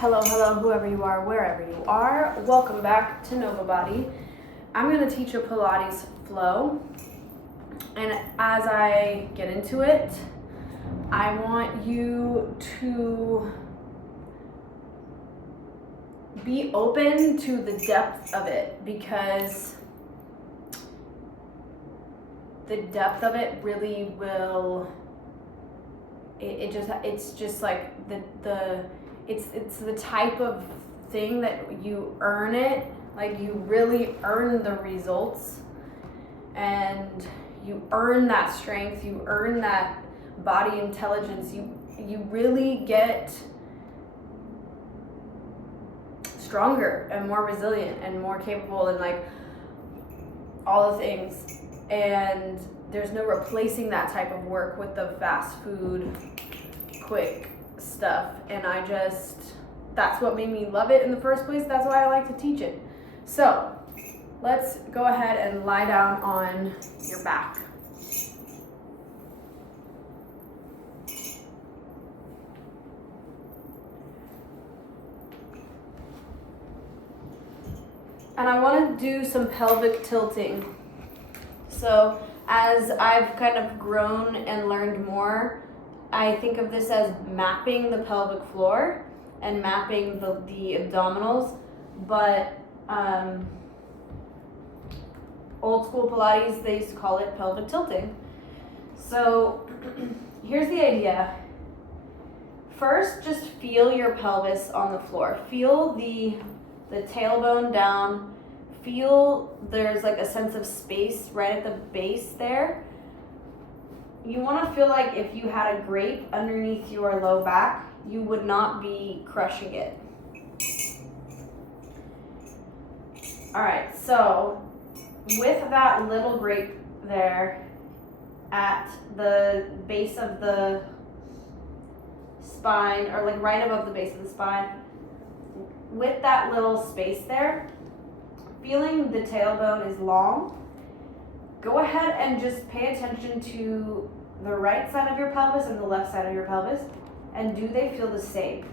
Hello, whoever you are, wherever you are. Welcome back to Nova Body. I'm going to teach a Pilates flow. And as I get into it, I want you to be open to the depth of it, because the depth of it really will, it's just like it's the type of thing that you earn it, like you really earn the results, and you earn that strength, you earn that body intelligence, you really get stronger and more resilient and more capable and like all the things. And there's no replacing that type of work with the fast food, quick stuff. And that's what made me love it in the first place. That's why I like to teach it. So let's go ahead and lie down on your back. And I want to do some pelvic tilting. So as I've kind of grown and learned more, I think of this as mapping the pelvic floor and mapping the abdominals, but old school Pilates, they used to call it pelvic tilting. So here's the idea. First, just feel your pelvis on the floor. Feel the tailbone down. Feel there's like a sense of space right at the base there. You want to feel like if you had a grape underneath your low back, you would not be crushing it. All right, so with that little grape there at the base of the spine, or like right above the base of the spine, with that little space there, feeling the tailbone is long, go ahead and just pay attention to the right side of your pelvis and the left side of your pelvis, and do they feel the same?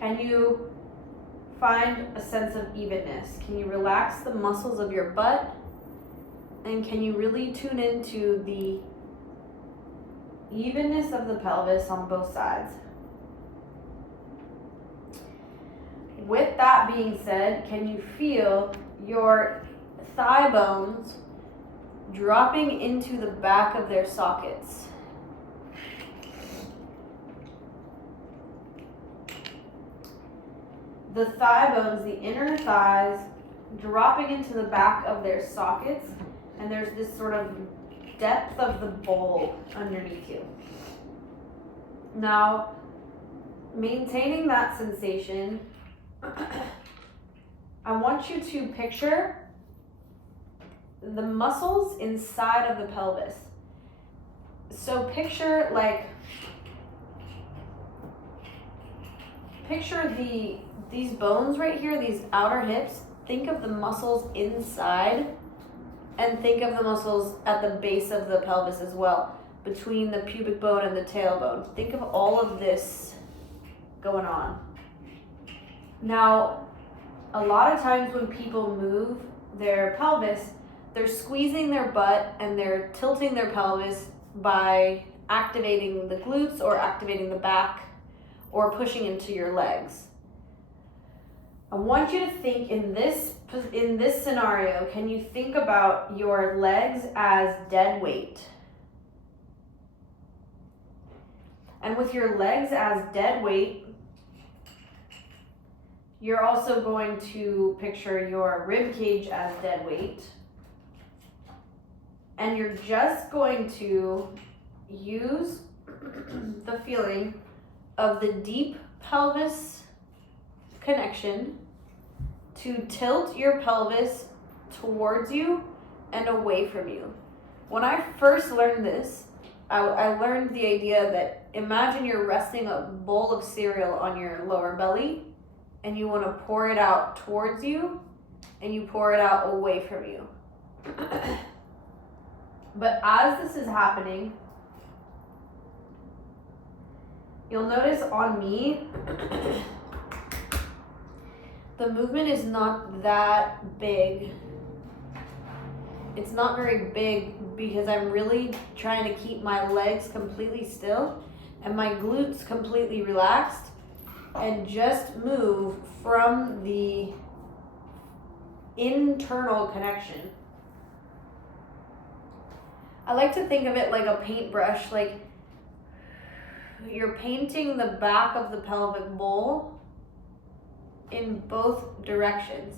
Can you find a sense of evenness? Can you relax the muscles of your butt? And can you really tune into the evenness of the pelvis on both sides? With that being said, can you feel your thigh bones dropping into the back of their sockets? The thigh bones, the inner thighs, dropping into the back of their sockets, and there's this sort of depth of the bowl underneath you. Now, maintaining that sensation, I want you to picture the muscles inside of the pelvis. So picture these bones right here, these outer hips. Think of the muscles inside, and think of the muscles at the base of the pelvis as well, between the pubic bone and the tailbone. Think of all of this going on. Now, a lot of times when people move their pelvis, they're squeezing their butt and they're tilting their pelvis by activating the glutes or activating the back or pushing into your legs. I want you to think in this scenario, can you think about your legs as dead weight? And with your legs as dead weight, you're also going to picture your rib cage as dead weight. And you're just going to use the feeling of the deep pelvis connection to tilt your pelvis towards you and away from you. When I first learned this, I learned the idea that imagine you're resting a bowl of cereal on your lower belly, and you want to pour it out towards you, and you pour it out away from you. But as this is happening, you'll notice on me, the movement is not that big. It's not very big because I'm really trying to keep my legs completely still and my glutes completely relaxed and just move from the internal connection. I like to think of it like a paintbrush, like you're painting the back of the pelvic bowl in both directions.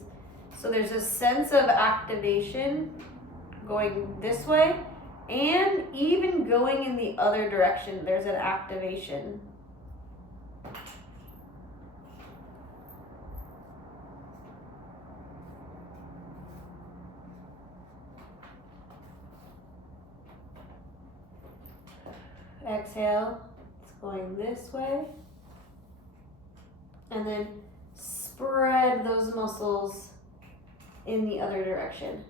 So there's a sense of activation going this way and even going in the other direction. There's an activation. Exhale, it's going this way. And then spread those muscles in the other direction.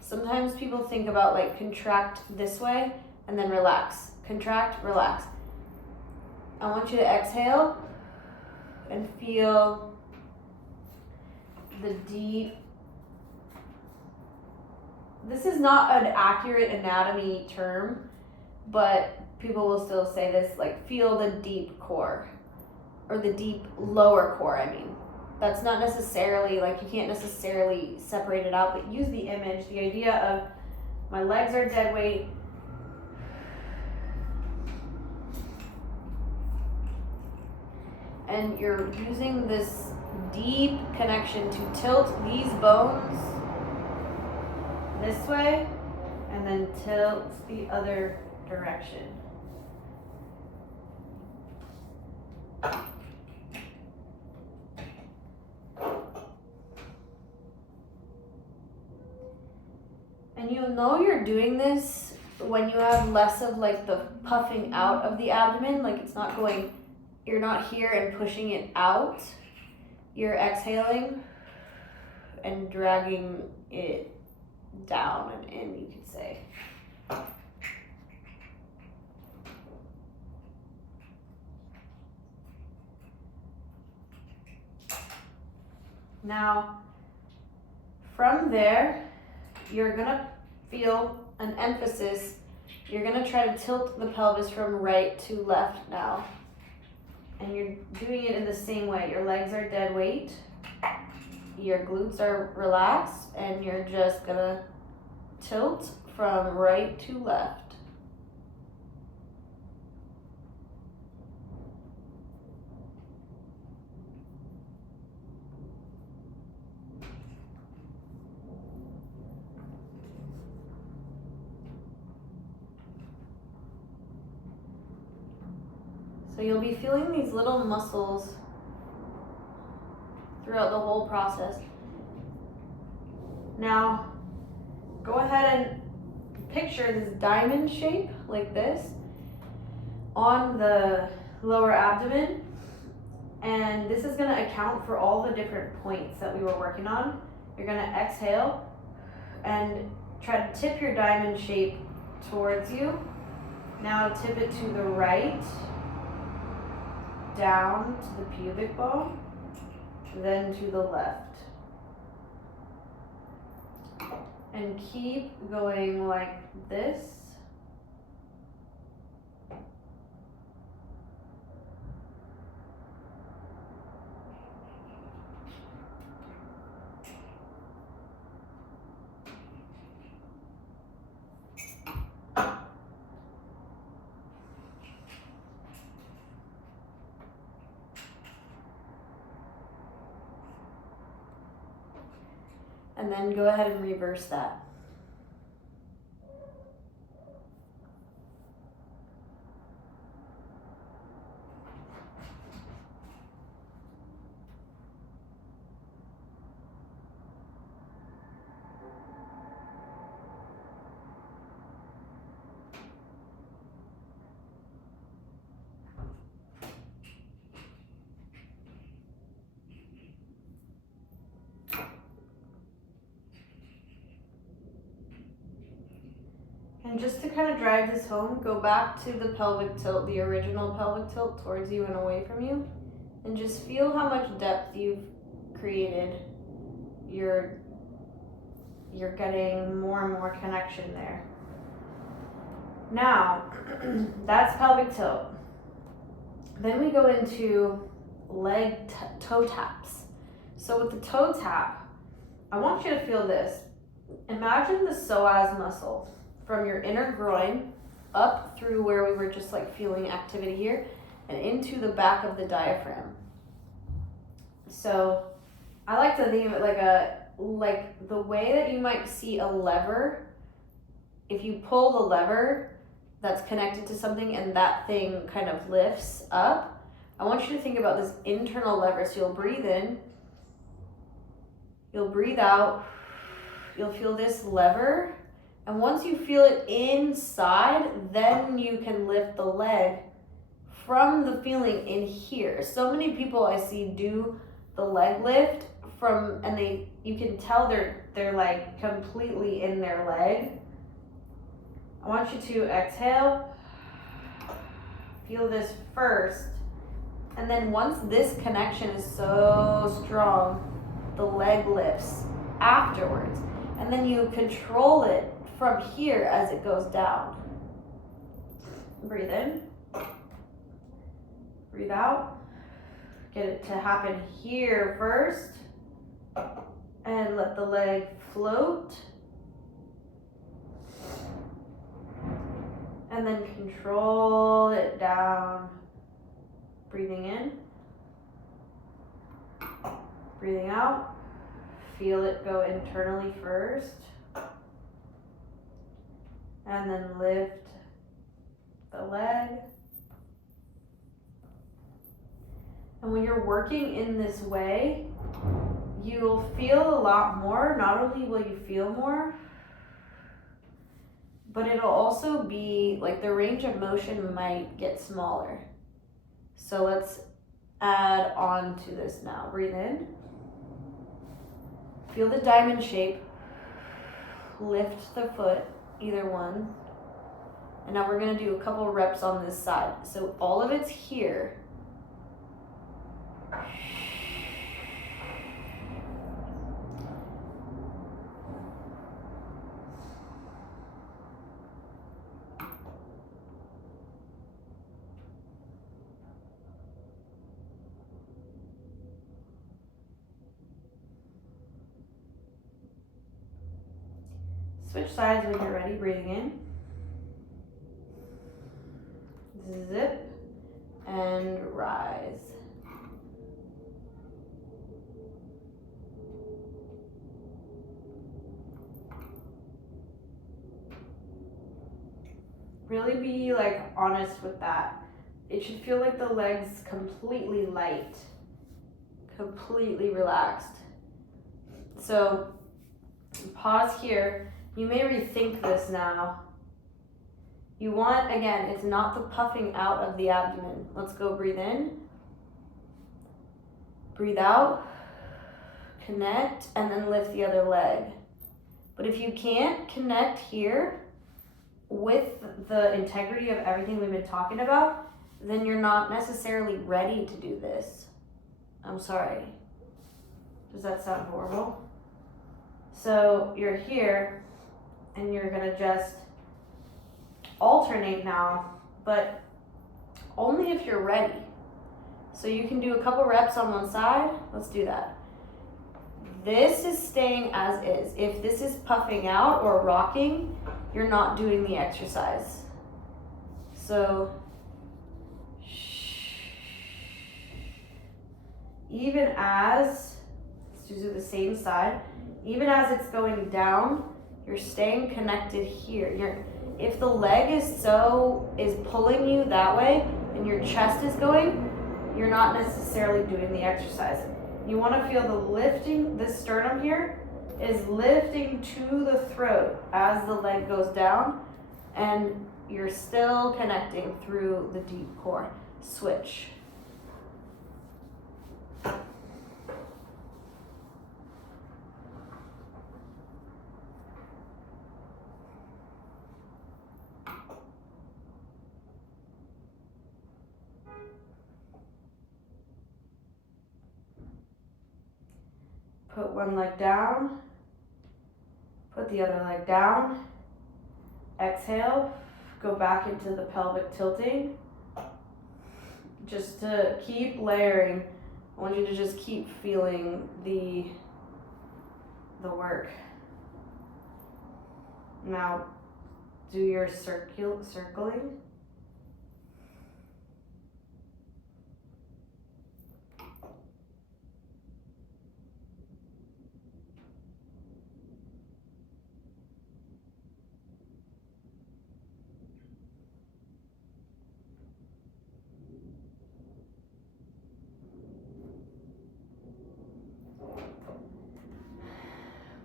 Sometimes people think about like contract this way and then relax. Contract, relax. I want you to exhale and feel the deep. This is not an accurate anatomy term, but people will still say this, like feel the deep core, or the deep lower core, I mean. That's not necessarily, like you can't necessarily separate it out, but use the image, the idea of my legs are dead weight. And you're using this deep connection to tilt these bones this way and then tilt the other direction. And you'll know you're doing this when you have less of like the puffing out of the abdomen, like it's not going, you're not here and pushing it out. You're exhaling and dragging it down and in, you could say. Now, from there, you're gonna feel an emphasis. You're gonna try to tilt the pelvis from right to left now. And you're doing it in the same way. Your legs are dead weight. Your glutes are relaxed, and you're just gonna tilt from right to left. So you'll be feeling these little muscles throughout the whole process. Now, go ahead and picture this diamond shape like this on the lower abdomen. And this is gonna account for all the different points that we were working on. You're gonna exhale and try to tip your diamond shape towards you. Now tip it to the right, down to the pubic bone, then to the left. And keep going like this. And then go ahead and reverse that. And just to kind of drive this home, go back to the pelvic tilt, the original pelvic tilt towards you and away from you. And just feel how much depth you've created. You're getting more and more connection there. Now, that's pelvic tilt. Then we go into leg toe taps. So with the toe tap, I want you to feel this. Imagine the psoas muscle from your inner groin up through where we were just like feeling activity here and into the back of the diaphragm. So I like to think of it like the way that you might see a lever. If you pull the lever that's connected to something and that thing kind of lifts up, I want you to think about this internal lever. So you'll breathe in, you'll breathe out, you'll feel this lever, and once you feel it inside, then you can lift the leg from the feeling in here. So many people I see do the leg lift and you can tell they're like completely in their leg. I want you to exhale, feel this first, and then once this connection is so strong, the leg lifts afterwards. And then you control it from here as it goes down. Breathe in, breathe out. Get it to happen here first, and let the leg float. And then control it down. Breathing in, breathing out. Feel it go internally first. And then lift the leg. And when you're working in this way, you'll feel a lot more. Not only will you feel more, but it'll also be like the range of motion might get smaller. So let's add on to this now. Breathe in. Feel the diamond shape. Lift the foot, either one. And now we're gonna do a couple reps on this side. So all of it's here. Switch sides when you're ready, breathing in. Zip and rise. Really be like honest with that. It should feel like the legs completely light, completely relaxed. So pause here. You may rethink this now. You want, again, it's not the puffing out of the abdomen. Let's go, breathe in. Breathe out. Connect, and then lift the other leg. But if you can't connect here with the integrity of everything we've been talking about, then you're not necessarily ready to do this. I'm sorry. Does that sound horrible? So you're here, and you're gonna just alternate now, but only if you're ready. So you can do a couple reps on one side. Let's do that. This is staying as is. If this is puffing out or rocking, you're not doing the exercise. So even as, let's do the same side, even as it's going down, you're staying connected here. If the leg is pulling you that way and your chest is going, you're not necessarily doing the exercise. You want to feel the lifting, the sternum here is lifting to the throat as the leg goes down, and you're still connecting through the deep core. Switch. one leg down. Put the other leg down. Exhale. Go back into the pelvic tilting. Just to keep layering, I want you to just keep feeling the work. Now, do your circling.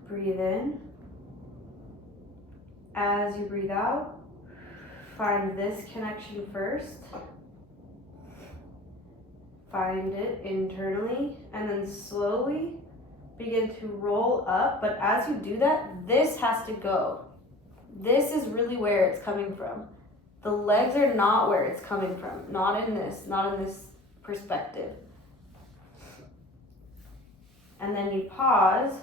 Breathe in. As you breathe out, find this connection first. Find it internally, and then slowly begin to roll up. But as you do that, this has to go. This is really where it's coming from. The legs are not where it's coming from. Not in this perspective. And then you pause.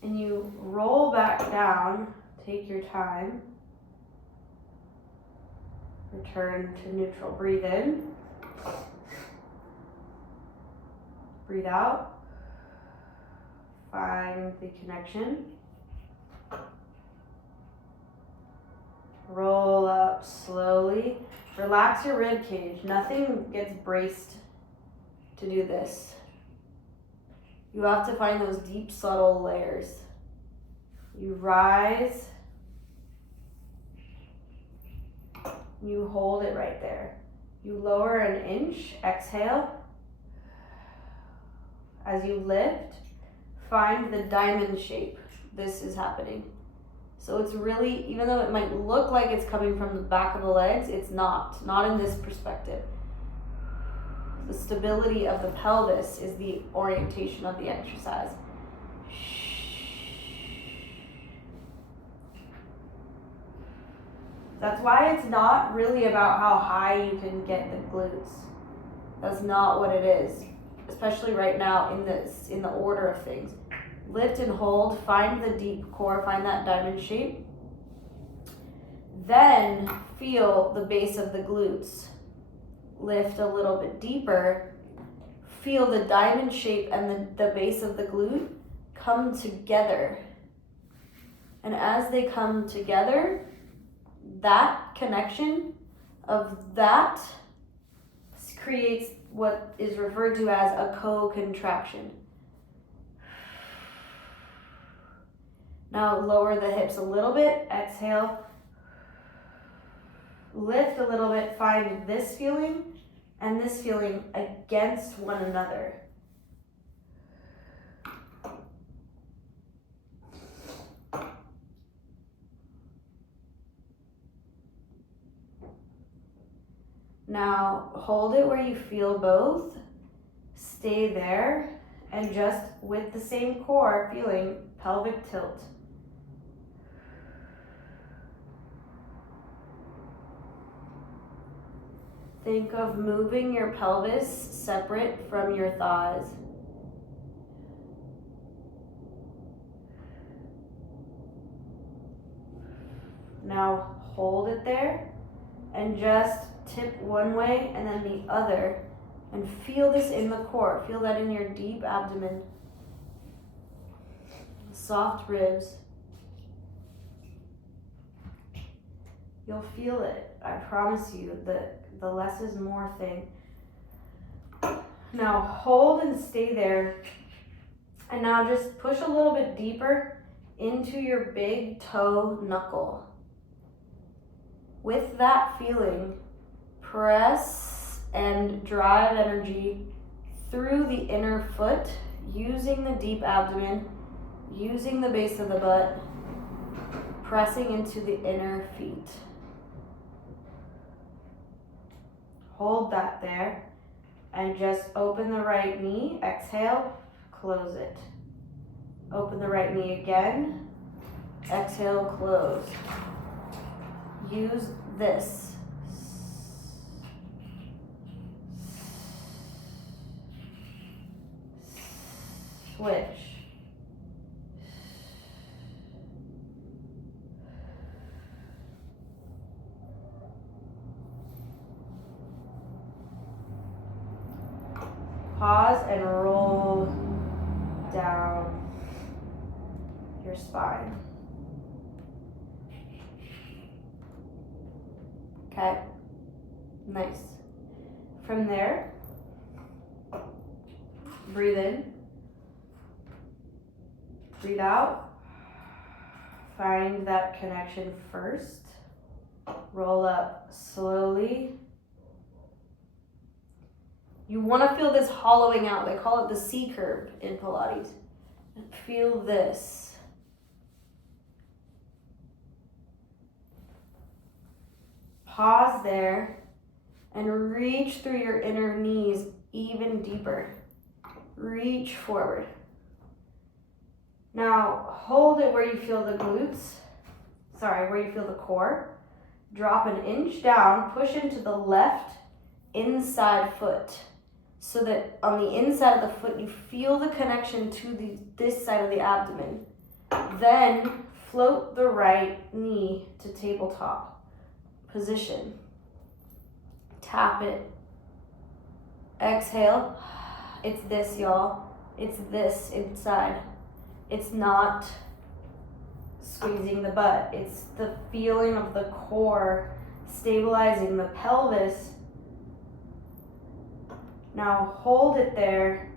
And you roll back down, take your time, return to neutral. Breathe in, breathe out, find the connection, roll up slowly, relax your rib cage. Nothing gets braced to do this. You have to find those deep, subtle layers. You rise. You hold it right there. You lower an inch. Exhale. As you lift, find the diamond shape. This is happening. So it's really, even though it might look like it's coming from the back of the legs, it's not. Not in this perspective. The stability of the pelvis is the orientation of the exercise. That's why it's not really about how high you can get the glutes. That's not what it is, especially right now in the order of things. Lift and hold, find the deep core, find that diamond shape. Then feel the base of the glutes. Lift a little bit deeper, feel the diamond shape and the base of the glute come together. And as they come together, that connection of that creates what is referred to as a co-contraction. Now lower the hips a little bit, exhale. Lift a little bit, find this feeling and this feeling against one another. Now hold it where you feel both. Stay there and just with the same core feeling pelvic tilt. Think of moving your pelvis separate from your thighs. Now hold it there and just tip one way and then the other and feel this in the core. Feel that in your deep abdomen. Soft ribs. You'll feel it. I promise you that the less is more thing. Now hold and stay there. And now just push a little bit deeper into your big toe knuckle. With that feeling, press and drive energy through the inner foot, using the deep abdomen, using the base of the butt, pressing into the inner feet. Hold that there and just open the right knee, exhale, close it. Open the right knee again, exhale, close. Use this. Switch. Pause and roll down your spine. Okay, nice. From there, breathe in, breathe out. Find that connection first. Roll up slowly. You want to feel this hollowing out. They call it the C curve in Pilates. Feel this. Pause there and reach through your inner knees even deeper. Reach forward. Now hold it where you feel the glutes. Where you feel the core. Drop an inch down, push into the left inside foot, so that on the inside of the foot you feel the connection to this side of the abdomen. Then float the right knee to tabletop position. Tap it. Exhale. It's this, y'all. It's this inside. It's not squeezing the butt. It's the feeling of the core stabilizing the pelvis. Now hold it there.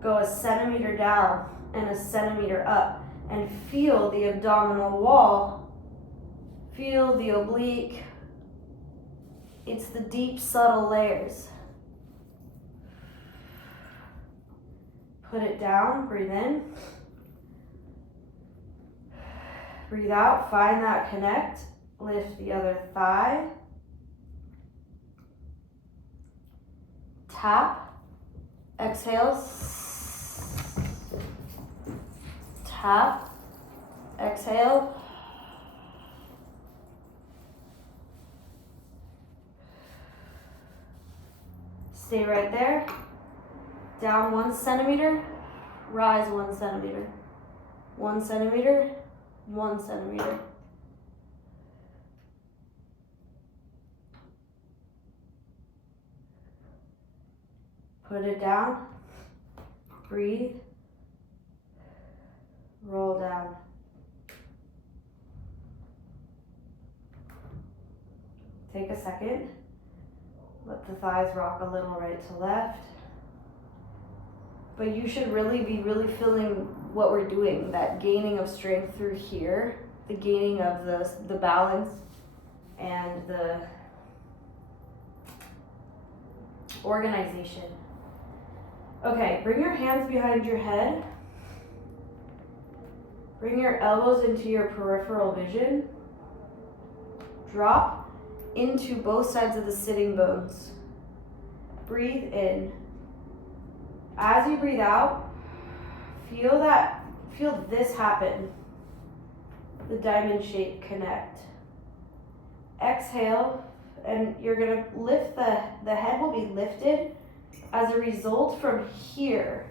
Go a centimeter down and a centimeter up and feel the abdominal wall. Feel the oblique. It's the deep, subtle layers. Put it down, breathe in. Breathe out, find that connect. Lift the other thigh. Tap, exhale. Tap, exhale. Stay right there. Down 1 centimeter, rise 1 centimeter. 1 centimeter, 1 centimeter. Put it down, breathe, roll down. Take a second, let the thighs rock a little right to left. But you should really be feeling what we're doing, that gaining of strength through here, the gaining of the balance and the organization. Okay, bring your hands behind your head. Bring your elbows into your peripheral vision. Drop into both sides of the sitting bones. Breathe in. As you breathe out, feel this happen. The diamond shape connect. Exhale, and you're gonna lift the head will be lifted as a result from here.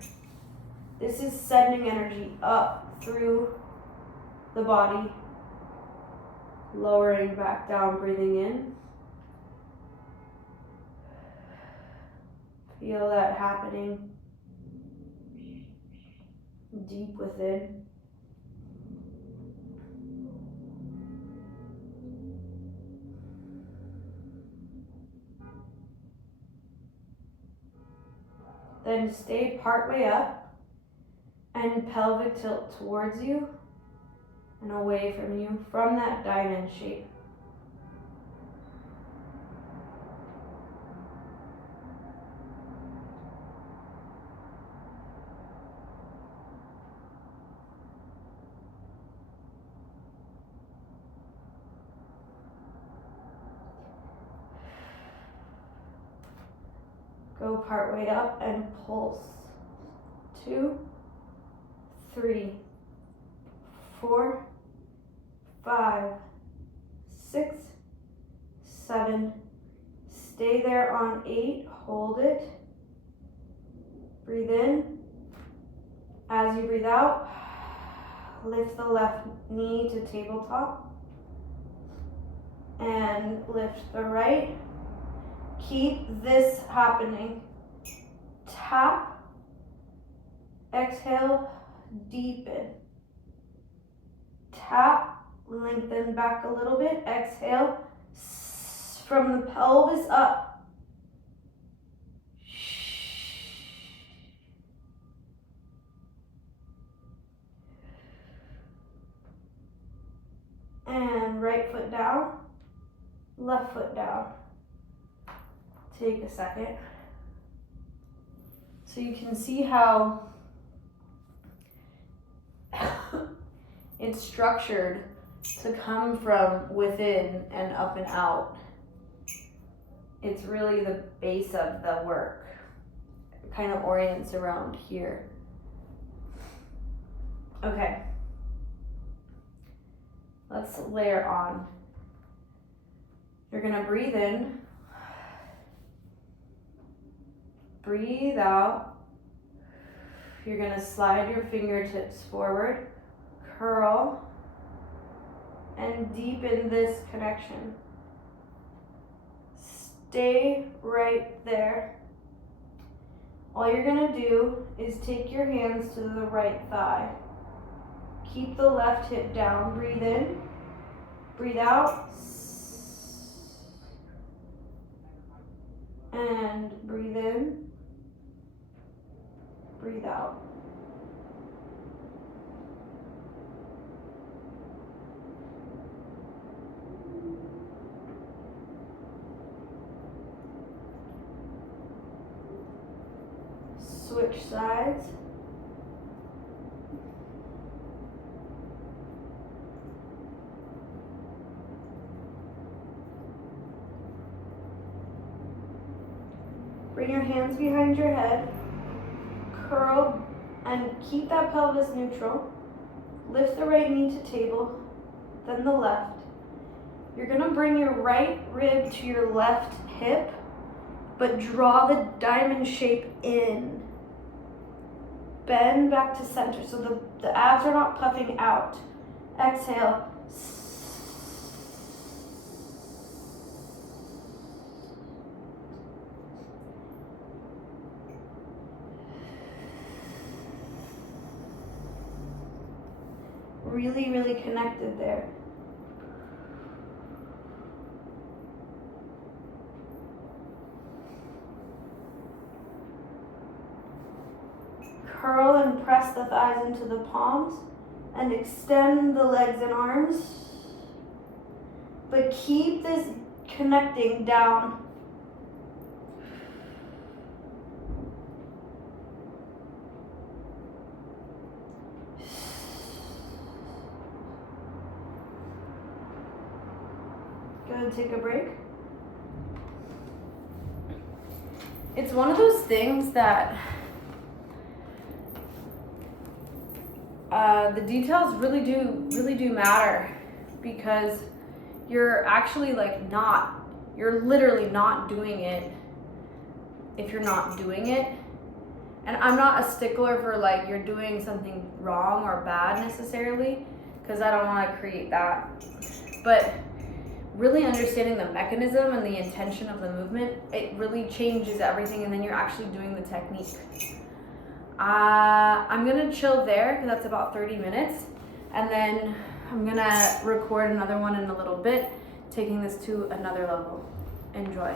This is sending energy up through the body, lowering back down, breathing in. Feel that happening deep within. Then stay partway up and pelvic tilt towards you and away from you from that diamond shape. Go partway up and pulse. 2, 3, 4, 5, 6, 7. Stay there on 8. Hold it. Breathe in. As you breathe out, lift the left knee to tabletop and lift the right. Keep this happening. Tap, exhale, deepen. Tap, lengthen back a little bit, exhale, from the pelvis up. And right foot down, left foot down. Take a second. So you can see how it's structured to come from within and up and out. It's really the base of the work. It kind of orients around here. Okay. Let's layer on. You're gonna breathe in. Breathe out. You're gonna slide your fingertips forward, curl, and deepen this connection. Stay right there. All you're gonna do is take your hands to the right thigh. Keep the left hip down. Breathe in, breathe out, and breathe in, breathe out. Switch sides. Bring your hands behind your head. Curl and keep that pelvis neutral. Lift the right knee to table, then the left. You're gonna bring your right rib to your left hip, but draw the diamond shape in. Bend back to center so the abs are not puffing out. Exhale. Really, really connected there. Curl and press the thighs into the palms and extend the legs and arms. But keep this connecting down. Good, take a break. It's one of those things that the details really do matter, because you're actually you're literally not doing it if you're not doing it. And I'm not a stickler for you're doing something wrong or bad necessarily, because I don't want to create that. But really understanding the mechanism and the intention of the movement, it really changes everything, and then you're actually doing the technique. I'm gonna chill there because that's about 30 minutes, and then I'm gonna record another one in a little bit, taking this to another level. Enjoy.